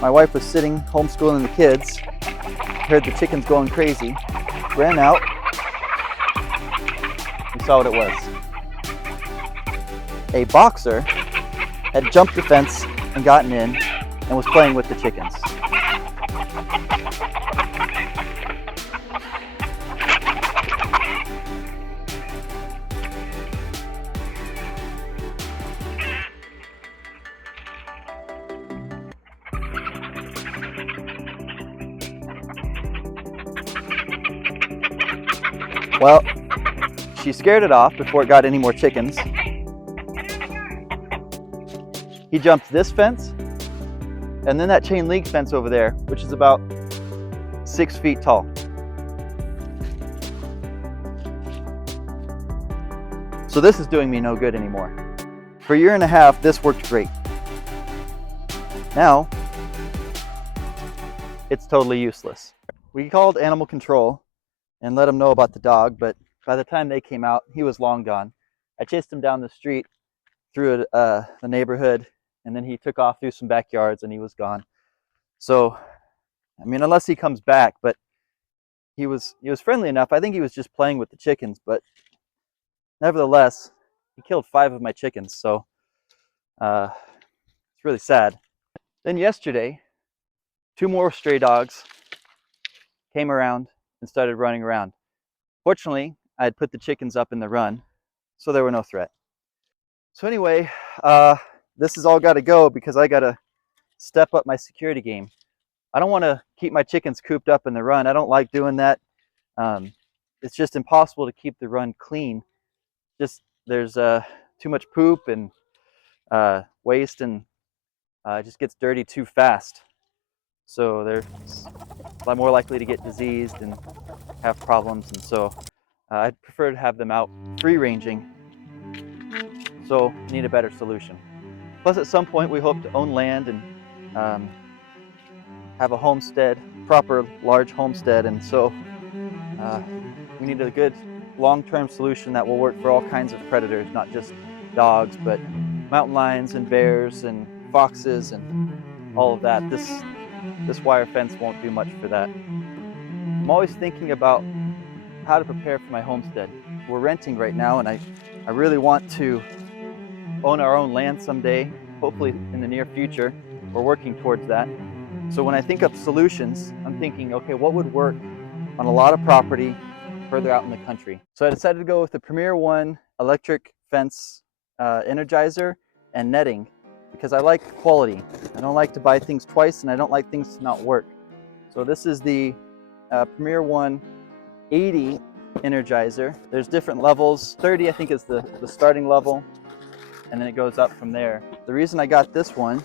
my wife was sitting homeschooling the kids, heard the chickens going crazy, ran out, we saw what it was. A boxer had jumped the fence and gotten in and was playing with the chickens. Well, she scared it off before it got any more chickens. He jumped this fence, and then that chain link fence over there, which is about 6 feet tall. So this is doing me no good anymore. For a year and a half, this worked great. Now, it's totally useless. We called animal control and let them know about the dog, but by the time they came out, he was long gone. I chased him down the street through the neighborhood, and then he took off through some backyards and he was gone. So, I mean, unless he comes back, but he was friendly enough. I think he was just playing with the chickens, but nevertheless, he killed 5 of my chickens, so it's really sad. Then yesterday, 2 more stray dogs came around and started running around. Fortunately, I had put the chickens up in the run, so there were no threat. So anyway, this has all got to go because I got to step up my security game. I don't want to keep my chickens cooped up in the run. I don't like doing that. It's just impossible to keep the run clean. There's too much poop and waste, and it just gets dirty too fast. So they're a lot more likely to get diseased and have problems, and so I'd prefer to have them out free ranging. So need a better solution. Plus, at some point, we hope to own land and have a homestead, proper large homestead, and so we need a good long-term solution that will work for all kinds of predators, not just dogs, but mountain lions and bears and foxes and all of that. This wire fence won't do much for that. I'm always thinking about how to prepare for my homestead. We're renting right now, and I really want to own our own land someday, hopefully in the near future. We're working towards that. So when I think of solutions, I'm thinking, okay, what would work on a lot of property further out in the country? So I decided to go with the Premier One electric fence Energizer and netting, because I like quality. I don't like to buy things twice, and I don't like things to not work. So this is the Premier One 80 Energizer. There's different levels. 30 I think is the starting level, and then it goes up from there. The reason I got this one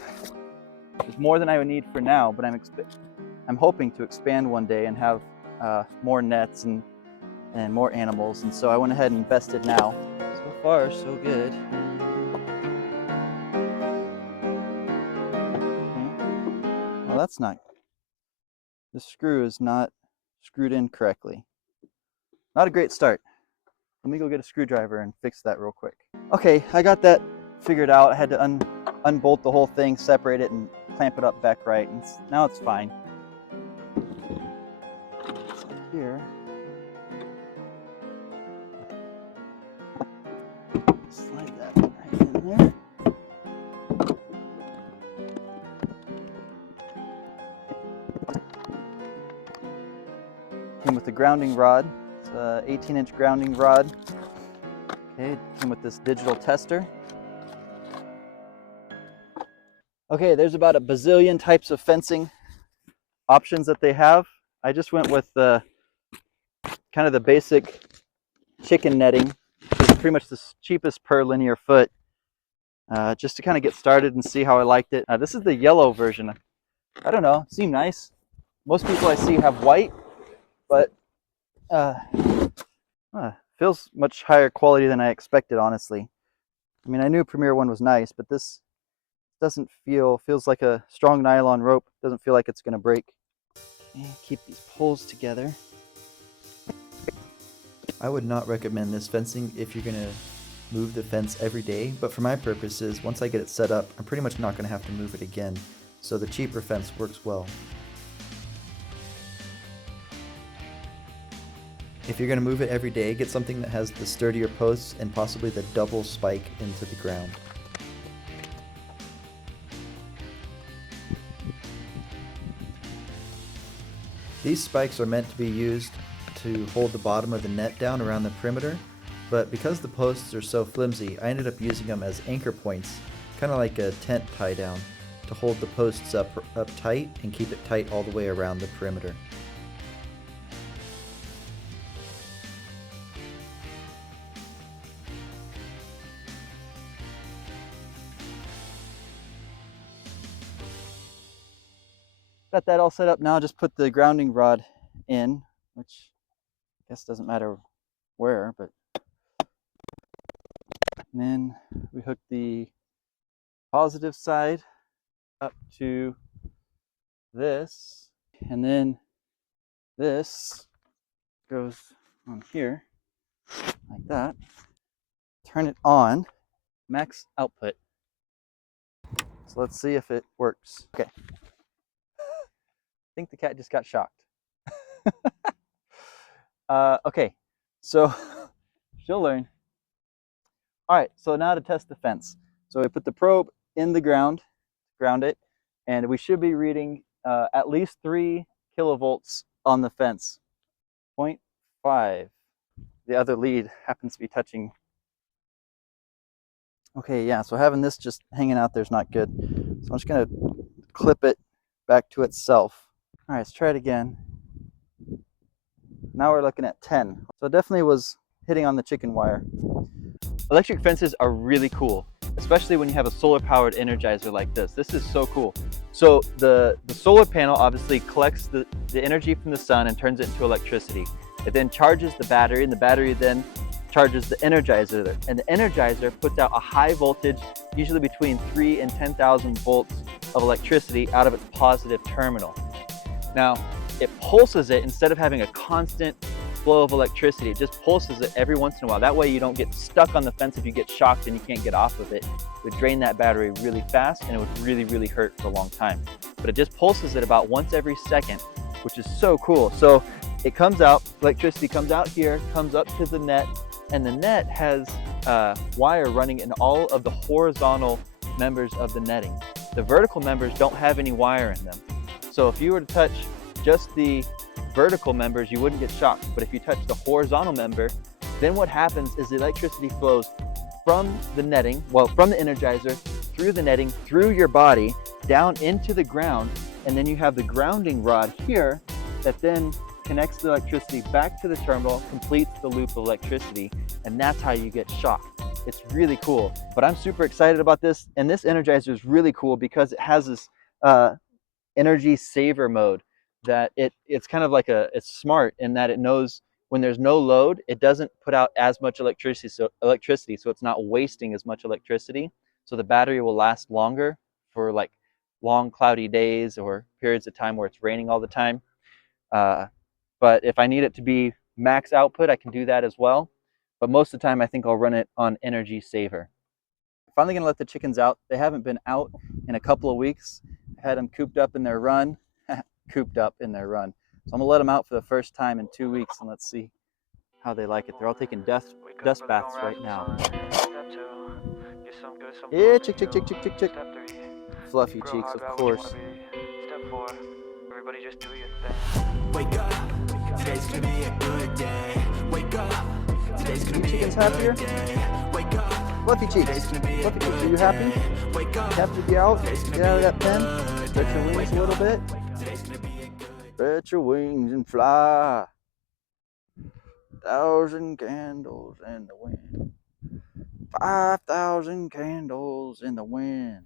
is more than I would need for now, but I'm hoping to expand one day and have more nets and more animals, and so I went ahead and invested now. So far, so good. Well, that's not, the screw is not screwed in correctly. Not a great start. Let me go get a screwdriver and fix that real quick. Okay, I got that figured out. I had to unbolt the whole thing, separate it, and clamp it up back right, and now it's fine. So here, slide that right in there. Came with the grounding rod. It's an 18-inch grounding rod. Okay, came with this digital tester. Okay, there's about a bazillion types of fencing options that they have. I just went with the kind of the basic chicken netting, which is pretty much the cheapest per linear foot, just to kind of get started and see how I liked it. This is the yellow version. I don't know, it seemed nice. Most people I see have white, but feels much higher quality than I expected, honestly. I mean, I knew Premier One was nice, but this doesn't feels like a strong nylon rope. Doesn't feel like it's gonna break. And keep these poles together. I would not recommend this fencing if you're gonna move the fence every day, but for my purposes, once I get it set up, I'm pretty much not gonna have to move it again. so the cheaper fence works well. If you're going to move it every day, get something that has the sturdier posts and possibly the double spike into the ground. These spikes are meant to be used to hold the bottom of the net down around the perimeter, but because the posts are so flimsy, I ended up using them as anchor points, kind of like a tent tie down, to hold the posts up tight and keep it tight all the way around the perimeter. Got that all set up now. Just put the grounding rod in, which I guess doesn't matter where, but and then we hook the positive side up to this, and then this goes on here like that. Turn it on, max output. So let's see if it works. Okay. I think the cat just got shocked. Okay, so she'll learn. All right, so now to test the fence. So we put the probe in the ground it, and we should be reading at least 3 kilovolts on the fence. 0.5. The other lead happens to be touching. Okay, yeah, so having this just hanging out there is not good. So I'm just gonna clip it back to itself. All right, let's try it again. Now we're looking at 10. So it definitely was hitting on the chicken wire. Electric fences are really cool, especially when you have a solar powered Energizer like this. This is so cool. So the solar panel obviously collects the energy from the sun and turns it into electricity. It then charges the battery, and the battery then charges the Energizer. And the Energizer puts out a high voltage, usually between 3 and 10,000 volts of electricity out of its positive terminal. Now, it pulses it instead of having a constant flow of electricity. It just pulses it every once in a while. That way you don't get stuck on the fence if you get shocked and you can't get off of it. It would drain that battery really fast and it would really, really hurt for a long time. But it just pulses it about once every second, which is so cool. So it comes out, electricity comes out here, comes up to the net, and the net has wire running in all of the horizontal members of the netting. The vertical members don't have any wire in them. So if you were to touch just the vertical members, you wouldn't get shocked. But if you touch the horizontal member, then what happens is the electricity flows from the netting, well, from the Energizer, through the netting, through your body, down into the ground, and then you have the grounding rod here that then connects the electricity back to the terminal, completes the loop of electricity, and that's how you get shocked. It's really cool. But I'm super excited about this, and this Energizer is really cool because it has this energy saver mode that it's kind of like it's smart in that it knows when there's no load, it doesn't put out as much electricity, so it's not wasting as much electricity. So the battery will last longer for like long cloudy days or periods of time where it's raining all the time. But if I need it to be max output, I can do that as well. But most of the time, I think I'll run it on energy saver. Finally gonna let the chickens out. They haven't been out in a couple of weeks. I had them cooped up in their run. Cooped up in their run. So I'm gonna let them out for the first time in 2 weeks, and let's see how they like it. They're all taking dust baths right now. Yeah, chick, chick, chick, chick, chick, chick. Fluffy cheeks, of course. Wake up, today's gonna be a good day. Wake up, today's gonna be chickens happier? Wake up, Fluffy cheeks. Fluffy cheeks, are you happy? You happy to be out? Get out of that pen? Stretch your wings a little bit. Spread your wings and fly. 1,000 candles in the wind. 5,000 candles in the wind.